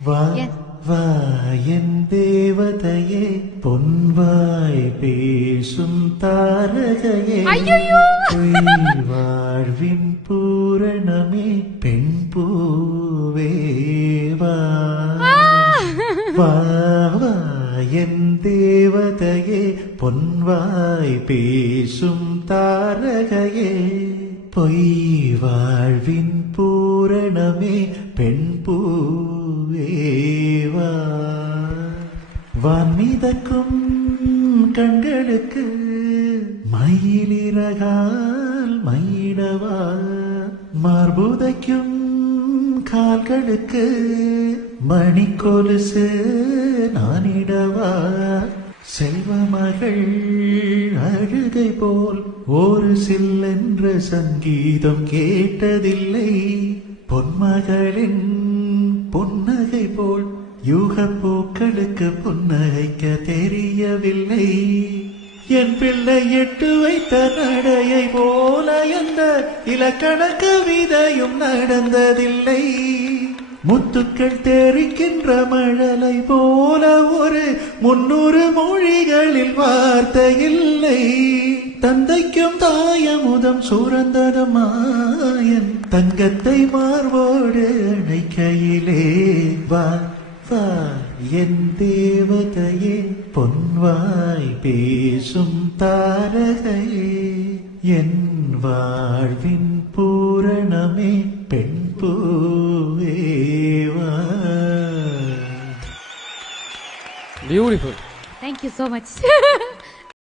வா வா என் தேவதையே பொன்வாய் பேசும் தாரகையே பொய் வாழ்வின் பூரணமே பெண் பூவே வா வா வா என் தேவதையே பொன்வாய் பேசும் தாரகையே பொய் வாழ்வின் பூரணமே பெண் பூவேவா வான்மீதக்கும் கண்களுக்கு மயிலிறகால் மயிடவா மார்புதைக்கும் கால்களுக்கு மணிக்கொலுசு நானிடவா செல்வமகள் அழுகை போல் ஒரு சில்லென்ற சங்கீதம் கேட்டதில்லை பொன்மகளின் பொன்னகை போல் யூக பூக்களுக்கு புன்னகைக்க தெரியவில்லை என் பிள்ளை எட்டு வைத்த நடையை போல எந்த இலக்கண கவிதையும் நடந்ததில்லை முத்துக்கள் தெரிக்கின்ற மழலை போல ஒரு 300 மொழிகளில் வார்த்தை இல்லை தந்தைக்கும் தாயமுதம் சுரந்ததும் மாயன் தங்கத்தை மார்போடு அணைக்கையிலே வா வா என் தேவதையே பொன்வாய் பேசும் தாரகையே என் வாழ்வின் பூரணமே பெண் பூவேவா. Beautiful. Thank you so much.